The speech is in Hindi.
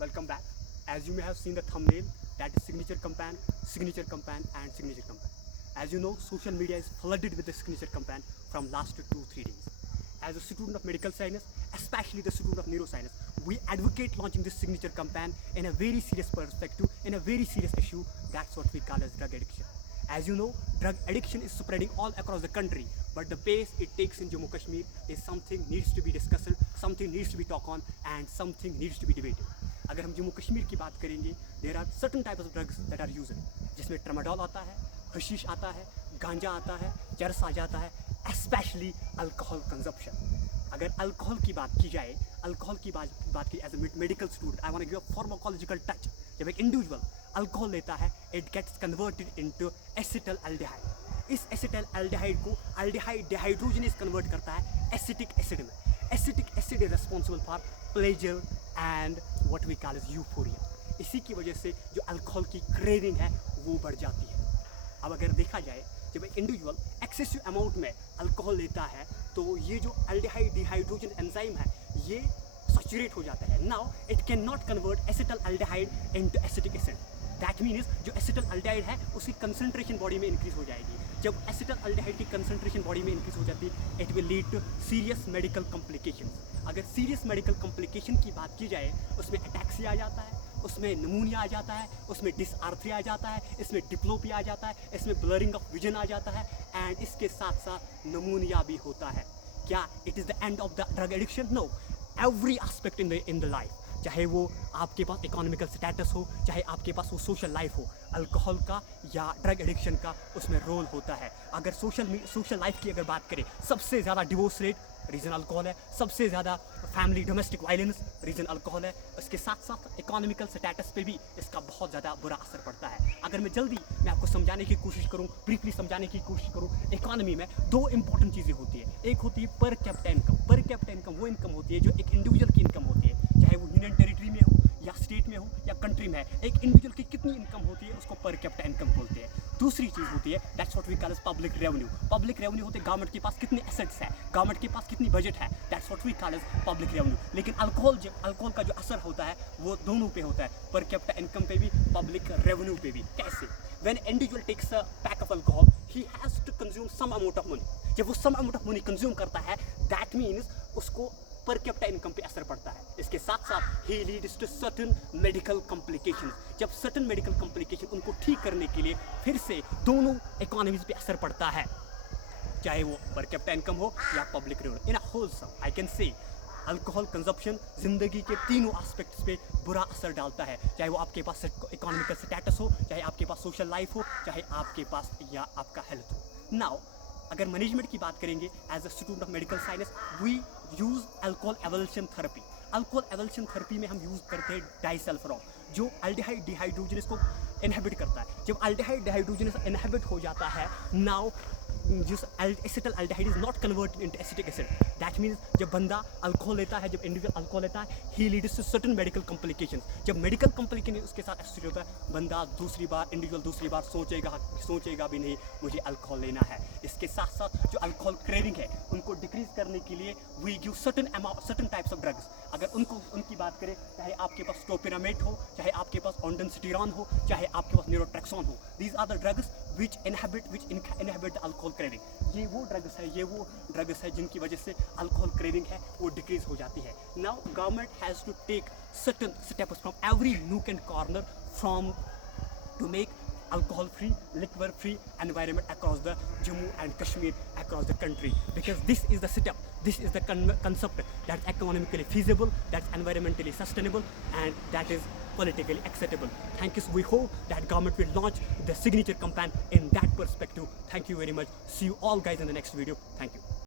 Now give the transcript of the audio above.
welcome back. As you may have seen the thumbnail, that is signature campaign, and signature campaign. As you know, social media is flooded with the signature campaign from last 2-3 days. As a student of medical science, especially the student of neuroscience, we advocate launching this signature campaign in a very serious perspective, in a very serious issue. That's what we call as drug addiction. As you know, drug addiction is spreading all across the country, but the pace it takes in Jammu Kashmir is something needs to be discussed, something needs to be talked on, and something needs to be debated. अगर हम जम्मू कश्मीर की बात करेंगे, there are certain types of drugs that are used, जिसमें ट्रामाडोल आता है, हशीश आता है, गांजा आता है, चरस आ जाता है, especially alcohol consumption. अगर अल्कोहल की बात की जाए, अल्कोहल की बात की as a medical student, I want to give a pharmacological touch. जब एक इंडिविजुअल अल्कोहल लेता है, it gets converted into acetaldehyde. इस एसिटल एल्डिहाइड को एल्डिहाइड डिहाइड्रोजनेज कन्वर्ट करता है एसिटिक एसिड में. Acetic acid is responsible for pleasure and what we call as euphoria. इसी की वजह से जो अल्कोहल की क्रेविंग है वो बढ़ जाती है. अब अगर देखा जाए, जब एक इंडिविजुअल एक्सेसिव अमाउंट में अल्कोहल लेता है तो ये जो एल्डिहाइड डिहाइड्रोजन एंजाइम है ये सैचुरेट हो जाता है. Now it can not convert acetaldehyde into acetic acid. That means जो एसिटल एल्डिहाइड है उसकी कंसंट्रेशन बॉडी में इंक्रीज हो जाएगी. जब एसिटल एल्डिहाइड की कंसंट्रेशन बॉडी में इंक्रीज हो जाती है, it will lead to serious medical complication. अगर सीरियस मेडिकल कॉम्प्लिकेशन की बात की जाए, उसमें अटैक्सिया आ जाता है, उसमें निमोनिया आ जाता है, उसमें डिसआर्थरिया आ जाता है, इसमें डिप्लोपिया आ जाता है, इसमें ब्लरिंग ऑफ विजन आ जाता है, एंड इसके साथ साथ निमोनिया भी होता है. क्या it is the end of the drug addiction? No. Every aspect in the life, चाहे वो आपके पास इकोनॉमिकल स्टेटस हो, चाहे आपके पास वो सोशल लाइफ हो, अल्कोहल का या ड्रग एडिक्शन का उसमें रोल होता है. अगर सोशल लाइफ की अगर बात करें, सबसे ज़्यादा डिवोर्स रेट रीज़न अल्कोहल है, सबसे ज़्यादा family domestic violence reason alcohol है. इसके साथ साथ इकोनॉमिकल स्टेटस पे भी इसका बहुत ज़्यादा बुरा असर पड़ता है. अगर मैं आपको समझाने की कोशिश करूँ, ब्रीफली समझाने की कोशिश करूँ, इकोनॉमी में दो इंपॉर्टेंट चीज़ें होती है. एक होती है per capita income. Per capita income वो इनकम होती है जो एक इंडिविजुअल की इनकम होती है, चाहे वो यूनियन टेरिटरी में हो या स्टेट में हो या कंट्री में है. एक इंडिविजुअल की कितनी इनकम होती है उसको पर कैपिटा इनकम बोलते हैं. दूसरी चीज़ होती है that's what we call as public revenue. Public revenue होते हैं गवर्नमेंट के पास कितने एसेट्स है, गवर्नमेंट के पास कितनी बजट है, that's what we call as public revenue. लेकिन अल्कोहल का जो असर होता है वो दोनों पे होता है, पर कैपिटा इनकम पे भी, पब्लिक रेवेन्यू पे भी. कैसे? When individual takes a pack of alcohol, he has to consume some amount of money. जब वो some amount of money consume करता है, दैट मीन्स उसको पर कैपिटा इनकम पे असर पड़ता है. इसके साथ साथ ही leads to certain medical complication. जब सर्टेन मेडिकल कॉम्प्लिकेशन उनको ठीक करने के लिए फिर से दोनों इकोनॉमीज पे असर पड़ता है, चाहे वो पर कैपिटा इनकम हो या public revenue. In a whole sum I can say alcohol consumption ज़िंदगी के तीनों एस्पेक्ट्स पे बुरा असर डालता है, चाहे वो आपके पास इकोनॉमिकल स्टेटस हो, चाहे आपके पास सोशल लाइफ हो, चाहे आपके पास या आपका हेल्थ हो. नाउ अगर मैनेजमेंट की बात करेंगे, as a student of medical science we use alcohol aversion therapy. Alcohol aversion therapy में हम यूज़ करते हैं डाइसल्फरॉल, जो एल्डिहाइड डिहाइड्रोजनेस को इनहिबिट करता है. जब एल्डिहाइड डिहाइड्रोजनेस इनहिबिट हो जाता है, नाउ जिस acetaldehyde is not converted into acetic acid. That means जब बंदा अल्कोहल लेता है, जब इंडिविजुअल अल्कोहल लेता है, ही leads to certain medical complication. जब मेडिकल कॉम्प्लिकेशन उसके साथ एसोसिएट होता है, बंदा इंडिविजुअल दूसरी बार सोचेगा भी नहीं मुझे अल्कोहल लेना है. इसके साथ साथ जो अल्कोहल क्रेविंग है उनको डिक्रीज करने के लिए we give certain types of drugs. अगर उनकी बात करें, चाहे आपके पास टोपिरामेट हो, चाहे आपके पास ऑन्डेंसिटिरॉन हो, चाहे आपके पास न्यूरोट्रेक्सोन हो, these are the drugs which inhibit the alcohol craving. ये वो ड्रग्स है जिनकी वजह से अल्कोहल क्रेविंग है वो डिक्रीज हो जाती है. Now government has to take certain steps from every nook and corner to make alcohol free, liquor free environment across the Jammu and Kashmir, across the country, because this is the setup, this is the concept that's economically feasible, that's environmentally sustainable, and that is politically acceptable. Thank you. We hope that government will launch the signature campaign in that perspective. Thank you very much. See you all guys in the next video. Thank you.